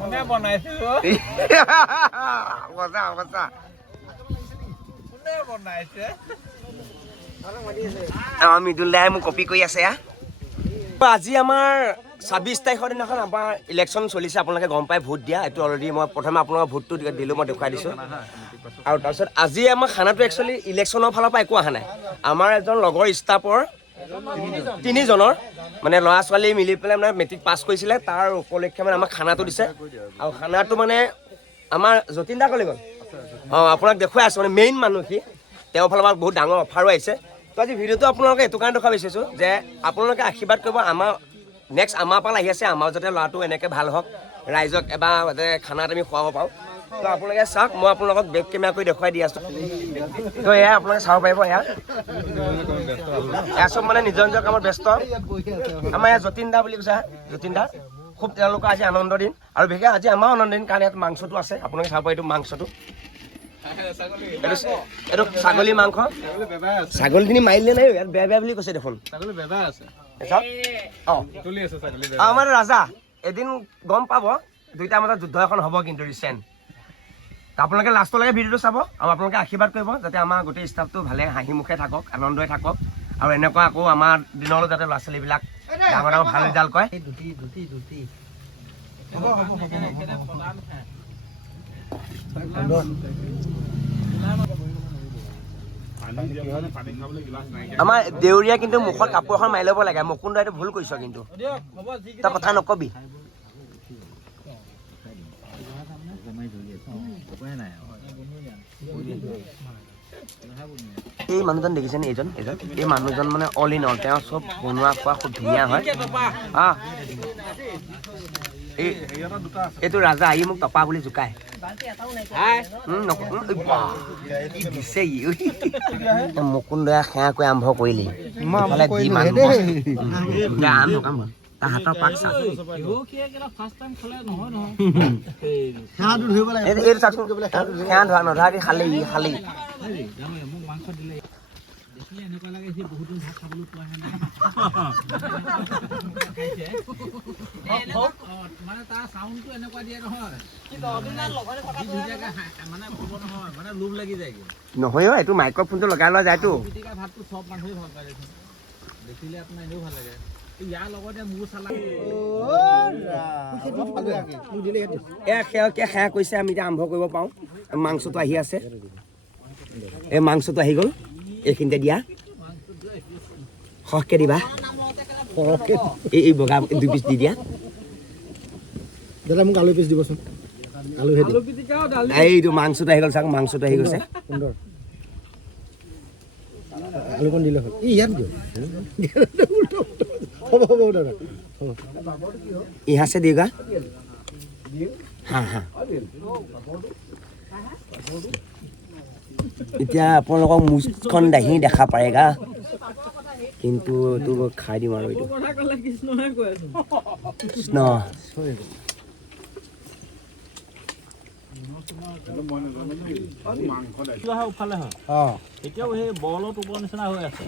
কোনে বনাইছে অ? সঁচা সঁচা কোনে বনাইছে আমাৰ মৃদুল দাই মোক কপি কৰি আছে আজি আমাৰ ছাব্বিছ তাৰিখৰ দিনাখন আমাৰ ইলেকশ্যন চলিছে আপোনালোকে গম পাই ভোট দিয়া। এইটো অলৰেডি মই প্ৰথমে আপোনালোকৰ ভোটটো দিলোঁ মই দেখুৱাই দিছোঁ। আৰু তাৰপিছত আজি আমাৰ খানাটো একচুৱেলি ইলেকশ্যনৰ ফালৰ পৰা একো অহা নাই। আমাৰ এজন লগৰ ষ্টাফৰ তিনিজনৰ। মানে ল'ৰা ছোৱালী মিলি পেলাই মানে মেট্ৰিক পাছ কৰিছিলে তাৰ উপলক্ষে মানে আমাক খানাটো দিছে। আৰু খানাটো মানে আমাৰ যতীন দা ক'লে গ'ল? অঁ আপোনাক দেখুৱাই আছোঁ মানে মেইন মানুহ সি। তেওঁৰ ফালৰ পৰা বহুত ডাঙৰ অফাৰো আহিছে। তো আজি ভিডিঅ'টো আপোনালোকে এইটো কাৰণে দেখুৱাব বিচাৰিছোঁ যে আপোনালোকে আশীৰ্বাদ কৰিব। আমাৰ নেক্সট আমাৰ পৰা আহি আছে আমাৰ যাতে ল'ৰাটো এনেকৈ ভাল হওক ৰাইজক এবাৰ যাতে খানাত আমি খুৱাব পাৰোঁ। তো আপোনালোকে চাওক মই আপোনালোকক বেক কেমেৰা কৰি দেখুৱাই দি আছোঁ। তো এয়া আপোনালোকে চাব পাৰিব এয়া। এয়া চব মানে নিজৰ নিজৰ কামত ব্যস্ত। আমাৰ ইয়াত যতীন দা বুলি কৈছে যতীন দা খুব তেওঁলোকৰ আজি আনন্দ দিন। আৰু বিশেষকৈ আজি আমাৰ আনন্দ দিন কাৰণ ইয়াত মাংসটো আছে। আপোনালোকে চাব পাৰে এইটো মাংসটো। এইটো ছাগলী মাংস। ছাগলীখিনি মাৰিলে নাই ইয়াত বেয়া বেয়া বুলি কৈছে দেখোন। আমাৰ ৰাজা এদিন গম পাব দুইটাৰ মাজত যুদ্ধ এখন হ'ব কিন্তু ৰিচেণ্ট আপোনালোকে লাষ্টলৈকে ভিডিঅ'টো চাব আৰু আপোনালোকে আশীৰ্বাদ কৰিব যাতে আমাৰ গোটেই ষ্টাফটো ভালে হাঁহি মুখে থাকক, আনন্দই থাকক। আৰু এনেকুৱা আকৌ আমাৰ দিনলৈ যাতে ল'ৰা ছোৱালীবিলাক ডাঙৰ ডাঙৰ ভালো ৰিজাল্ট কৰে আমাৰ দেউৰীয়া কিন্তু মুখত কাপোৰ এখন মাৰি ল'ব লাগে মুকুন্দ এইটো ভুল কৰিছ কিন্তু। তই কথা নকবি। এই মানুহজন দেখিছেনে এইজন? এইজন? এই মানুহজন মানে অল ইন অল তেওঁ চব বনোৱা খোৱা খুব ধুনীয়া হয়। আহ এই এইটো ৰাজা ই মোক টপা বুলি জোকায়। দিছে। মুকুন্দয়ে সেৱা কৰি আৰম্ভ কৰিলি ইফালে যি মানুহ উম, দে, আন নকাম হ'ল। তাৰ হাতৰ পাক চা এইটো এইটো চাচোন সেৱা ধৰা নধৰাকে খালি ই খালি? মানে তাৰ চাউণ্ডটো এনেকুৱা দিয়ে নহয়। মানে ক'ব নহয় মানে লোভ লাগি যায়গৈ। নহয় অ, এইটো মাইক্ৰফোনটো লগাই লোৱা যায়তো পিটিকা ভাতটো চব মানুহে ভাল পায় দেখোন। দেখিলে আপোনাৰ এনেও ভাল লাগে। আমি এতিয়া আৰম্ভ কৰিব পাৰোঁ। মাংসটো আহি আছে। এই মাংসটো আহি গ'ল। এইখিনিতে দিয়া। সৰহকৈ দিবা। এই এই বগা দুই পিচ দি দিয়া। দাদা মোক আলু পিচ দিবচোন। আলুহে দালি। এইটো মাংসটো আহি গ'ল চাওক মাংসটো আহি গৈছে। সুন্দৰ। আলুকণ দিলে হ'ল। ই ইয়াত यहाँ से देगा हाँ हाँ এতিয়া আপোনালোকক মুখখন দাহি দেখা পাৰেগা কিন্তু এইটো মই খাই দিম আৰু এইটো কথা ক'লে কৃষ্ণহে কৈ আছো কৃষ্ণ উফালে হয় অঁ এতিয়াও সেই বলত ওপৰ নিচিনা হৈ আছে